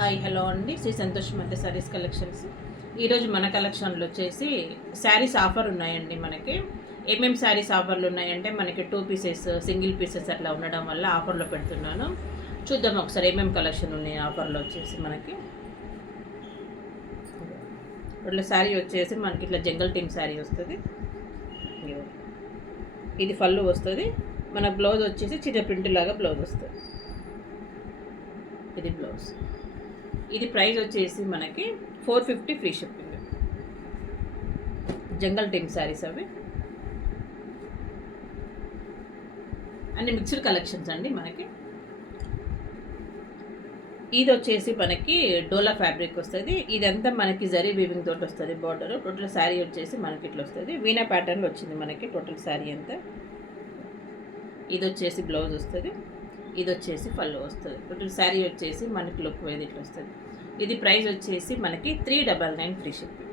Hi hello అండి, శ్రీ సంతోష్ మధ్య saris collections. ఈరోజు మన కలెక్షన్లో వచ్చేసి శారీస్ ఆఫర్ ఉన్నాయండి. మనకి ఏమేమి శారీస్ ఆఫర్లు ఉన్నాయంటే మనకి 2 పీసెస్, సింగిల్ పీసెస్ అట్లా ఉండడం వల్ల ఆఫర్లో పెడుతున్నాను. చూద్దాం ఒకసారి ఏమేమి కలెక్షన్ ఉన్నాయి ఆఫర్లో వచ్చేసి. మనకి ఇట్లా శారీ వచ్చేసి మనకి ఇట్లా జంగల్ టీమ్ శారీ వస్తుంది. ఇది పళ్ళు వస్తుంది. మన బ్లౌజ్ వచ్చేసి చిన్న ప్రింట్ లాగా బ్లౌజ్ వస్తుంది. ఇది బ్లౌజ్. ఇది ప్రైస్ వచ్చేసి మనకి 450 ఫ్రీ షిప్పింగ్. జంగల్ టీమ్ శారీస్ అవి అన్ని మిక్స్డ్ కలెక్షన్స్ అండి. మనకి ఇది వచ్చేసి మనకి డోలా ఫ్యాబ్రిక్ వస్తుంది. ఇదంతా మనకి జరీ వీవింగ్ తోటి వస్తుంది. బార్డర్ టోటల్ శారీ వచ్చేసి మనకి ఇట్లా వస్తుంది. వీణా ప్యాటర్న్లో వచ్చింది మనకి టోటల్ శారీ అంతా. ఇది వచ్చేసి బ్లౌజ్ వస్తుంది. ఇది వచ్చేసి పళ్ళు వస్తుంది. టోటల్ శారీ వచ్చేసి మనకి లుక్ వేది ఇట్లా వస్తుంది. ఇది ప్రైస్ వచ్చేసి మనకి 399 ఫ్రీ షిప్పింగ్.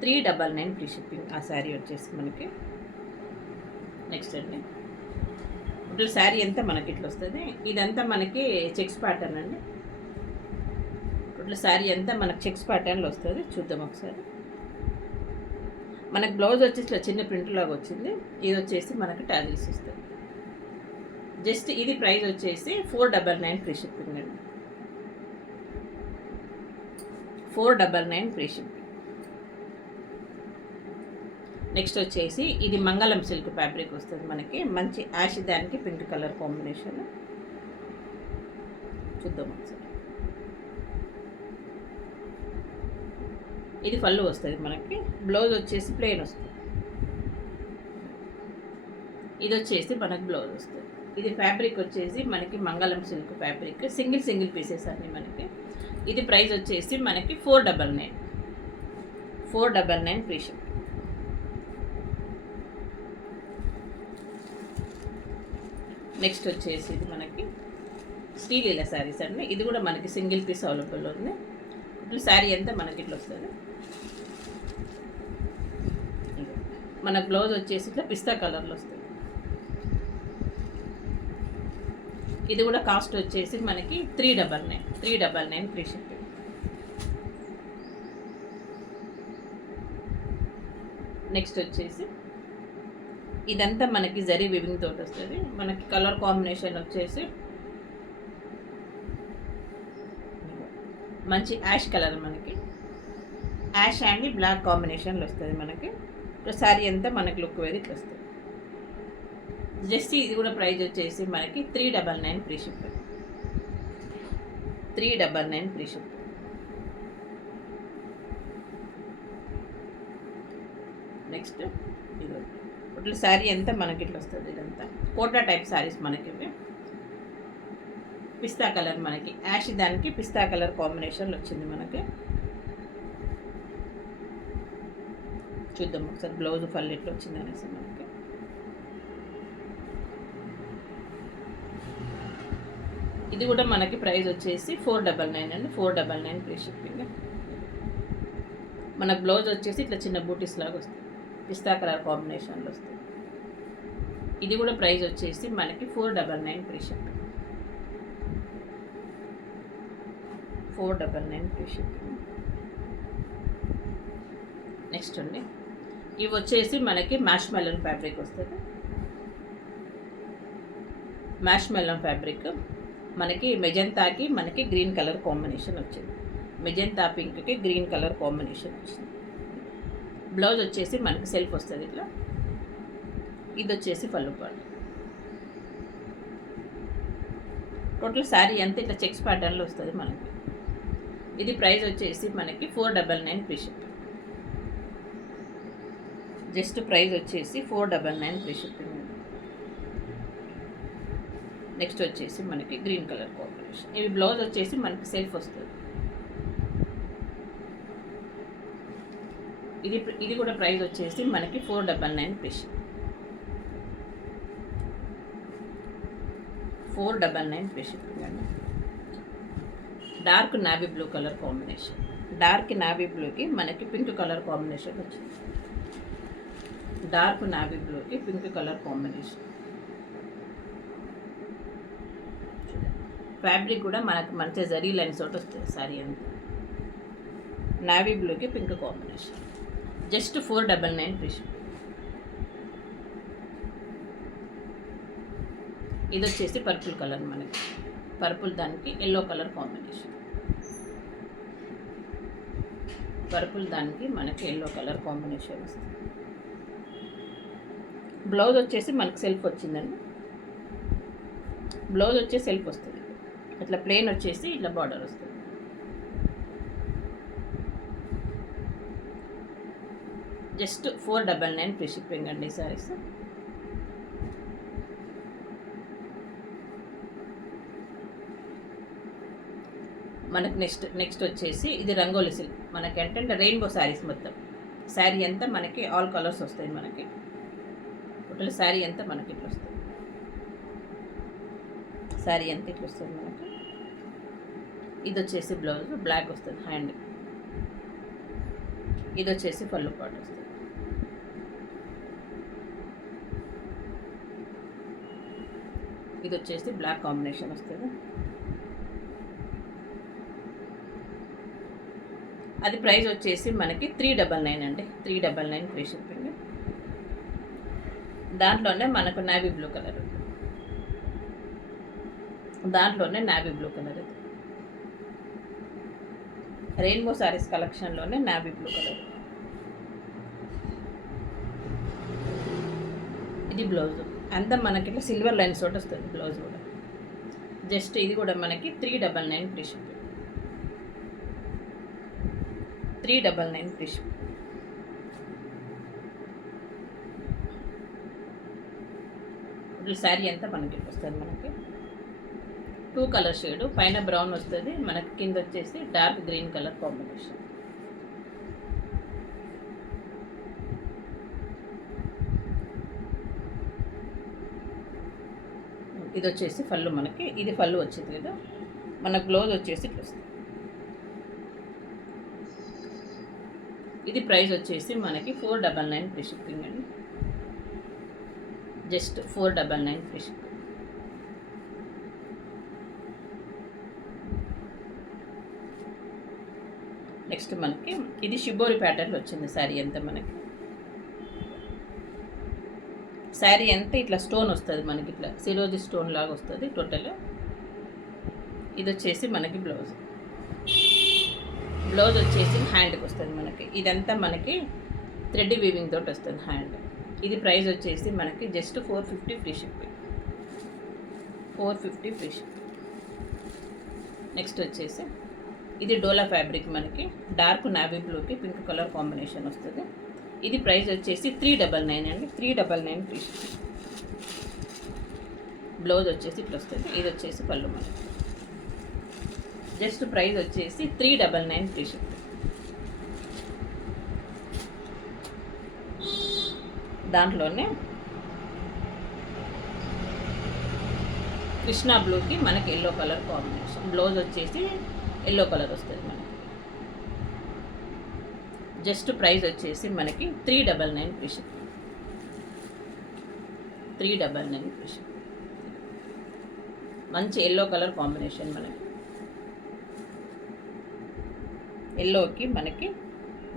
399 ఫ్రీ షిప్పింగ్ ఆ శారీ వచ్చేసి మనకి. నెక్స్ట్ అండి, టోటల్ శారీ అంతా మనకి ఇట్లా వస్తుంది. ఇదంతా మనకి చెక్స్ ప్యాటర్న్ అండి. టోటల్ శారీ అంతా మనకి చెక్స్ ప్యాటర్న్లో వస్తుంది. చూద్దాం ఒకసారి. మనకు బ్లౌజ్ వచ్చేసి ఇట్లా చిన్న ప్రింట్ లాగా వచ్చింది. ఇది వచ్చేసి మనకి టాజిల్స్ వస్తుంది. జస్ట్ ఇది ప్రైస్ వచ్చేసి 499 ఫ్రీ షిప్పింగ్ అండి. 499 ఫ్రీ షిప్పింగ్. నెక్స్ట్ వచ్చేసి ఇది మంగళం సిల్క్ ఫ్యాబ్రిక్ వస్తుంది మనకి. మంచి యాష్ దానికి పింక్ కలర్ కాంబినేషన్. చూద్దాం ఒకసారి. ఇది పళ్ళు వస్తుంది మనకి. బ్లౌజ్ వచ్చేసి ప్లెయిన్ వస్తుంది. ఇది వచ్చేసి మనకి బ్లౌజ్ వస్తుంది. ఇది ఫ్యాబ్రిక్ వచ్చేసి మనకి మంగళం సిల్క్ ఫ్యాబ్రిక్. సింగిల్ పీసెస్ అన్ని మనకి. ఇది ప్రైస్ వచ్చేసి మనకి 499. 499 ఫ్రీ షిప్. నెక్స్ట్ వచ్చేసి ఇది మనకి శ్రీలీల శారీస్ అండి. ఇది కూడా మనకి సింగిల్ పీస్ అవైలబుల్ ఉంది. ఇప్పుడు శారీ అంతా మనకి ఇట్లా వస్తుంది. మన బ్లౌజ్ వచ్చేసి ఇట్లా పిస్తా కలర్లో వస్తుంది. ఇది కూడా కాస్ట్ వచ్చేసి మనకి 399 ఫ్రీ షిప్పింగ్. నెక్స్ట్ వచ్చేసి ఇదంతా మనకి జరీ వివింగ్ తోటి వస్తుంది. మనకి కలర్ కాంబినేషన్ వచ్చేసి మంచి యాష్ కలర్, మనకి యాష్ అండ్ బ్లాక్ కాంబినేషన్లో వస్తుంది మనకి. శారీ అంతా మనకి లుక్ వేది ఇట్లా వస్తుంది. జస్ట్ ఇది కూడా ప్రైస్ వచ్చేసి మనకి 399 free shipping. 399 free shipping. Next ఇది టోటల్ శారీ అంతా మనకి ఇట్లా వస్తుంది. ఇదంతా కోటా టైప్ శారీస్ మనకి. పిస్తా కలర్ మనకి యాష్ దానికి పిస్తా కలర్ కాంబినేషన్లో వచ్చింది మనకి. చూద్దాం ఒకసారి బ్లౌజ్ పళ్ళు ఎట్లా వచ్చింది అనేసి మనకి. ఇది కూడా మనకి ప్రైస్ వచ్చేసి 499 అండి. 499 ఫ్రీ షిప్పింగ్. మన బ్లౌజ్ వచ్చేసి ఇట్లా చిన్న బూటీస్ లాగా వస్తుంది. పిస్తా కలర్ కాంబినేషన్లో వస్తుంది. ఇది కూడా ప్రైస్ వచ్చేసి మనకి 499 free shipping. 499 free shipping. Next అండి, ఇవి వచ్చేసి మనకి మ్యాష్ మెలన్ ఫ్యాబ్రిక్ వస్తుంది. మ్యాష్ మెలన్ ఫ్యాబ్రిక్ మనకి మెజంతాకి మనకి గ్రీన్ కలర్ కాంబినేషన్ వచ్చింది. మెజంతా పింక్కి గ్రీన్ కలర్ కాంబినేషన్ వచ్చింది. బ్లౌజ్ వచ్చేసి మనకి సెల్ఫ్ వస్తుంది ఇట్లా. ఇది వచ్చేసి పళ్ళు పాటు. టోటల్ శారీ అంతా ఇట్లా చెక్స్ ప్యాటర్న్లో వస్తుంది మనకి. ఇది ప్రైస్ వచ్చేసి మనకి 499 ఫ్రీ షిప్పింగ్. జస్ట్ ప్రైస్ వచ్చేసి 499 ఫ్రీ షిప్పింగ్. నెక్స్ట్ వచ్చేసి మనకి గ్రీన్ కలర్ కాంబినేషన్. ఇవి బ్లౌజ్ వచ్చేసి మనకి సెల్ఫ్ వస్తుంది. ఇది కూడా ప్రైస్ వచ్చేసి మనకి 499 ఫ్రీ షిప్పింగ్. 499 ఫ్రీ షిప్పింగ్ అండి. Dark navy blue colour combination. Dark navy బ్లూకి మనకి పింక్ కలర్ కాంబినేషన్ వచ్చింది. డార్క్ నావీ బ్లూకి పింక్ కలర్ కాంబినేషన్. ఫ్యాబ్రిక్ కూడా మనకు మంచి జరీ లైన్స్ తోటి వస్తుంది శారీ అంతా. నావీ బ్లూకి pink combination. Just 499 free shipping. ఇది వచ్చేసి పర్పుల్ కలర్ మనకి. పర్పుల్ దానికి ఎల్లో కలర్ కాంబినేషన్. పర్పుల్ దానికి మనకి ఎల్లో కలర్ కాంబినేషన్ వస్తుంది. బ్లౌజ్ వచ్చేసి మనకి సెల్ఫ్ వచ్చిందండి. బ్లౌజ్ వచ్చేసి సెల్ఫ్ వస్తుంది. ఇట్లా ప్లెయిన్ వచ్చేసి ఇట్లా బార్డర్ వస్తుంది. జస్ట్ 499 ఫ్రీ షిప్పింగ్ అండి సారీస్. మనకు నెక్స్ట్ వచ్చేసి ఇది రంగోలీ సిల్క్. మనకి ఏంటంటే రెయిన్బో శారీస్ మొత్తం. శారీ అంతా మనకి ఆల్ కలర్స్ వస్తాయి. మనకి టోటల్ శారీ అంతా మనకి ఇట్లా వస్తుంది. శారీ అంతా ఇట్లా వస్తుంది మనకి. ఇది వచ్చేసి బ్లౌజ్ బ్లాక్ వస్తుంది హ్యాండ్. ఇది వచ్చేసి పళ్ళు పాటు వస్తుంది. ఇది వచ్చేసి బ్లాక్ కాంబినేషన్ వస్తుంది. అది ప్రైస్ వచ్చేసి మనకి 399 అండి. 399 ఫ్రీ షిప్పింగ్. దాంట్లోనే మనకు నావీ బ్లూ కలర్. దాంట్లోనే నావీ బ్లూ కలర్. ఇది రెయిన్బో శారీస్ కలెక్షన్లోనే నావీ బ్లూ కలర్. ఇది బ్లౌజ్ అంతా మనకి ఇట్లా సిల్వర్ లైన్స్ తోటి వస్తుంది బ్లౌజ్ కూడా. జస్ట్ ఇది కూడా మనకి 399 ఫ్రీ షిప్పింగ్. 399 free shipping. ఇప్పుడు శారీ అంతా మనకి వస్తుంది. మనకి 2 కలర్ షేడు. పైన బ్రౌన్ వస్తుంది మనకి, కింద వచ్చేసి డార్క్ గ్రీన్ కలర్ కాంబినేషన్. ఇది వచ్చేసి పళ్ళు మనకి. ఇది పళ్ళు వచ్చింది కదా. మన బ్లౌజ్ వచ్చేసి ఇట్లా వస్తుంది. ఇది ప్రైస్ వచ్చేసి మనకి 499 ఫ్రీ షిప్పింగ్ అండి. Just 499 free shipping. నెక్స్ట్ మనకి ఇది షిబోరి ప్యాటర్న్ వచ్చింది శారీ అంతా మనకి. శారీ అంతా ఇట్లా స్టోన్ వస్తుంది మనకి. ఇట్లా సిరోజీ స్టోన్ లాగా వస్తుంది టోటల్. ఇది వచ్చేసి మనకి బ్లౌజ్. బ్లౌజ్ వచ్చేసి హ్యాండ్కి వస్తుంది మనకి. ఇదంతా మనకి థ్రెడ్ వీవింగ్ తోటి వస్తుంది హ్యాండ్. ఇది ప్రైస్ వచ్చేసి మనకి just 450 free shipping. 450 free shipping. Next వచ్చేసి ఇది డోలా ఫ్యాబ్రిక్ మనకి. డార్క్ నావీ బ్లూకి పింక్ కలర్ కాంబినేషన్ వస్తుంది. ఇది ప్రైస్ వచ్చేసి 399 అండి. 399 ఫ్రీ షిప్పింగ్. బ్లౌజ్ వచ్చేసి ఇట్లా వస్తుంది. ఇది వచ్చేసి పళ్ళు మనకి. జస్ట్ ప్రైస్ వచ్చేసి 399 ఫ్రీ షిప్పింగ్. దాంట్లోనే కృష్ణా బ్లూకి మనకి ఎల్లో కలర్ కాంబినేషన్. బ్లౌజ్ వచ్చేసి ఎల్లో కలర్ వస్తుంది మనకి. జస్ట్ ప్రైస్ వచ్చేసి మనకి 399 ఫ్రీ షిప్పింగ్. 399 free shipping. మంచి ఎల్లో కలర్ కాంబినేషన్ మనకి. ఎల్లోకి మనకి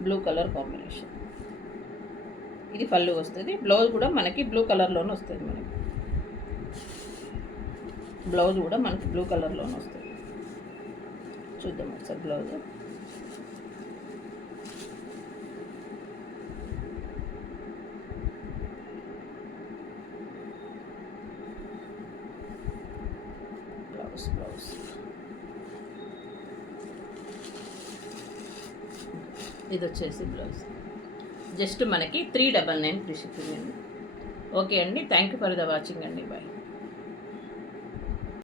బ్లూ కలర్ కాంబినేషన్. ఇది పళ్ళు వస్తుంది. బ్లౌజ్ కూడా మనకి బ్లూ కలర్లోనే వస్తుంది మనకి. బ్లౌజ్ కూడా మనకి బ్లూ కలర్లోనే వస్తుంది. చూద్దాం ఒకసారి బ్లౌజ్. బ్లౌజ్ ఇది వచ్చేసి బ్లౌజ్. జస్ట్ మనకి 399 ఫ్రీ షిప్పింగ్ అండి. ఓకే అండి. Thank you for the watching అండి. బాయ్.